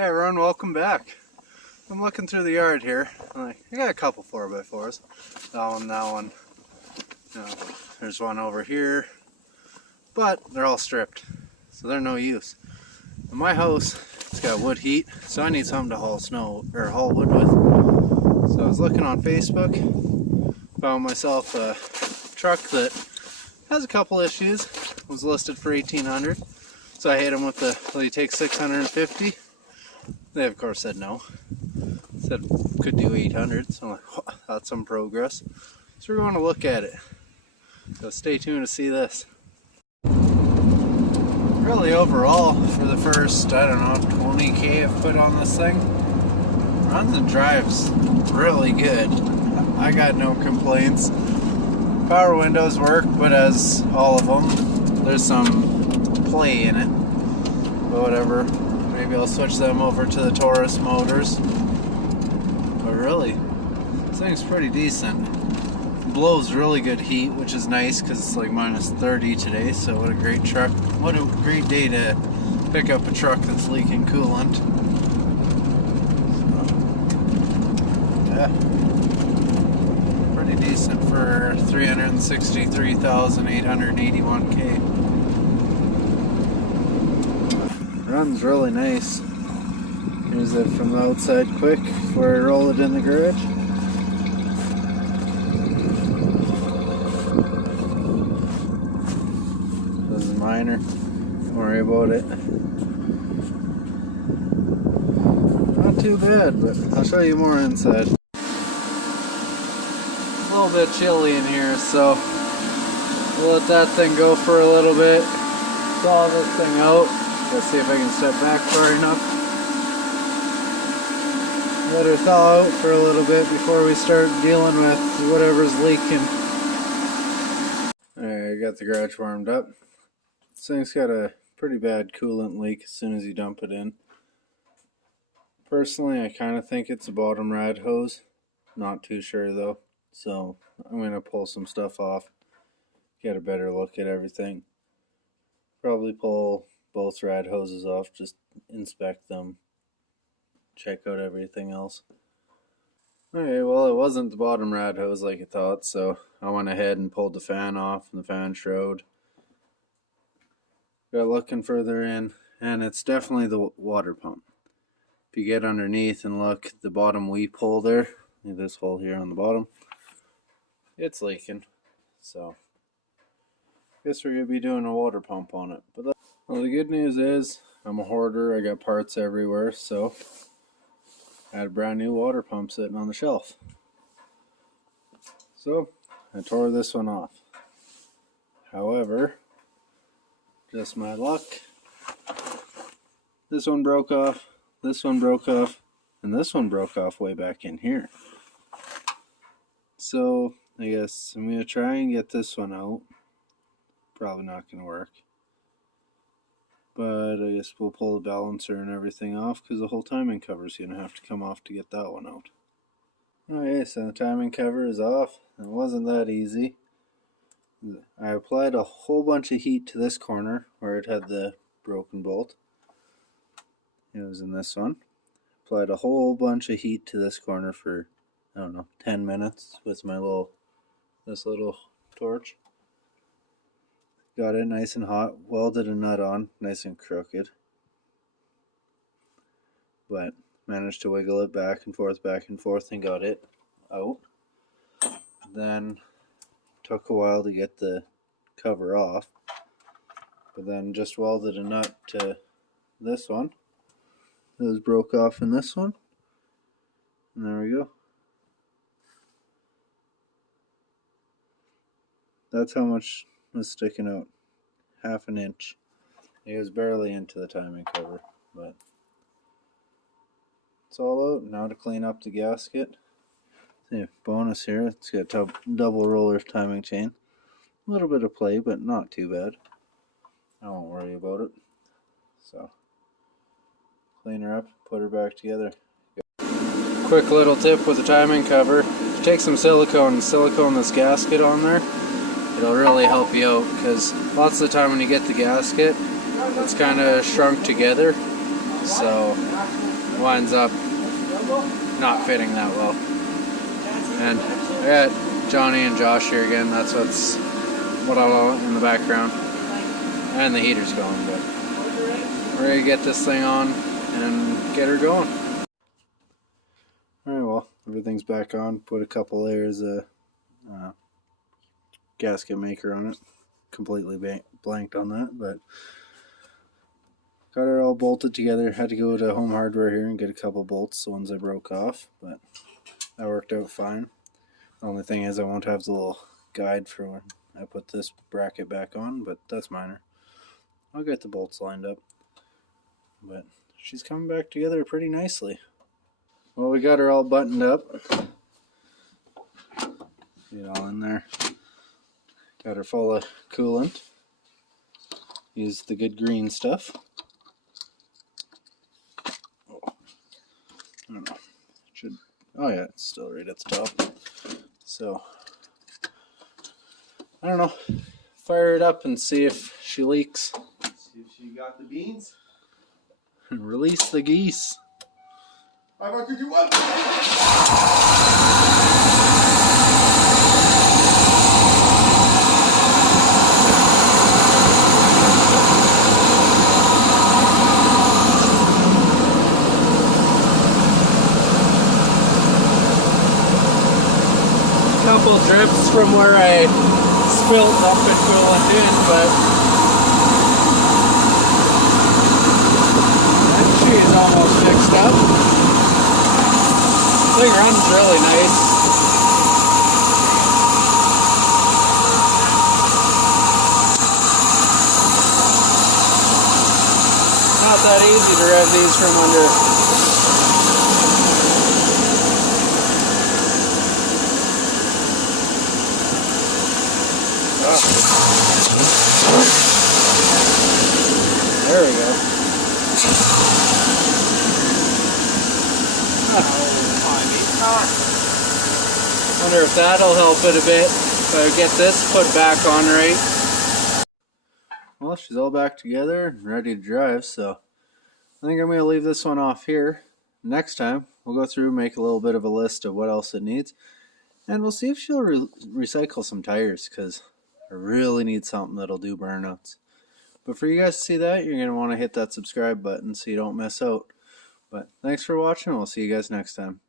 Hey everyone, welcome back. I'm looking through the yard here. I got a couple 4x4s. That one. There's one over here. But they're all stripped, so they're no use. In my house, it's got wood heat, so I need something to haul snow or haul wood with. So I was looking on Facebook, found myself a truck that has a couple issues. It was listed for $1,800, so I hit them with the, will you take $650? They of course said no. Said could do 800, so I'm like, oh, that's some progress. So we're going to look at it. So stay tuned to see this. Really overall, for the first, I don't know, 20K I've put on this thing, runs and drives really good. I got no complaints. Power windows work, but as all of them, there's some play in it. But whatever. Maybe I'll switch them over to the Taurus motors. But really, this thing's pretty decent. It blows really good heat, which is nice because it's like minus 30 today. So what a great truck! What a great day to pick up a truck that's leaking coolant. So, yeah, pretty decent for 363,881K. Runs really nice. Here's it from the outside quick before I roll it in the garage. This is minor. Don't worry about it. Not too bad, but I'll show you more inside. A little bit chilly in here, so we'll let that thing go for a little bit. Thaw this thing out. Let's see if I can step back far enough. Let her thaw out for a little bit before we start dealing with whatever's leaking. Alright, I got the garage warmed up. This thing's got a pretty bad coolant leak as soon as you dump it in. Personally, I kind of think it's a bottom rad hose. Not too sure though. So I'm going to pull some stuff off. Get a better look at everything. Probably pull both rad hoses off, just inspect them, check out everything else. Okay, well it wasn't the bottom rad hose like I thought, so I went ahead and pulled the fan off and the fan shroud. Got looking further in, and it's definitely the water pump. If you get underneath and look, the bottom weep hole there, this hole here on the bottom, it's leaking. So I guess we're going to be doing a water pump on it. But well, the good news is I'm a hoarder. I got parts everywhere, so I had a brand new water pump sitting on the shelf. So I tore this one off. However, just my luck, this one broke off, this one broke off, and this one broke off way back in here. So I guess I'm going to try and get this one out. Probably not going to work. But I guess we'll pull the balancer and everything off because the whole timing cover is going to have to come off to get that one out. Okay, so the timing cover is off. It wasn't that easy. I applied a whole bunch of heat to this corner where it had the broken bolt. It was in this one. Applied a whole bunch of heat to this corner for, I don't know, 10 minutes with my this little torch. Got it nice and hot, welded a nut on, nice and crooked. But managed to wiggle it back and forth, and got it out. Then took a while to get the cover off. But then just welded a nut to this one. It was broke off in this one. And there we go. That's how much was sticking out. Half an inch. It was barely into the timing cover, but it's all out. Now to clean up the gasket. See, bonus here, it's got double roller timing chain. A little bit of play, but not too bad. I won't worry about it. So clean her up, put her back together. Quick little tip with the timing cover. Take some silicone and silicone this gasket on there. It'll really help you out because lots of the time when you get the gasket, it's kind of shrunk together. so it winds up not fitting that well. And I got Johnny and Josh here again. That's what all in the background, and the heater's going, but we're ready to get this thing on and get her going. Alright, well, everything's back on. Put a couple layers of gasket maker on it. Completely blanked on that, but got her all bolted together. Had to go to Home Hardware here and get a couple bolts, the ones I broke off, but that worked out fine. The only thing is I won't have the little guide for when I put this bracket back on, but that's minor. I'll get the bolts lined up, but she's coming back together pretty nicely. Well, we got her all buttoned up. See it all in there. Got her full of coolant. Use the good green stuff. Oh, I don't know. Oh yeah, it's still right at the top. So, I don't know. Fire it up and see if she leaks. See if she got the beans. Release the geese. 5, 4, 3, 2, 1. Couple drips from where I spilled up and coolant in, but she's almost fixed up. The thing runs really nice. Not that easy to rev these from under. There we go. Wonder if that'll help it a bit if I get this put back on right. Well, she's all back together and ready to drive, so I think I'm going to leave this one off here. Next time, we'll go through and make a little bit of a list of what else it needs, and we'll see if she'll recycle some tires, because I really need something that'll do burnouts. But for you guys to see that, you're going to want to hit that subscribe button so you don't miss out. But thanks for watching. We'll see you guys next time.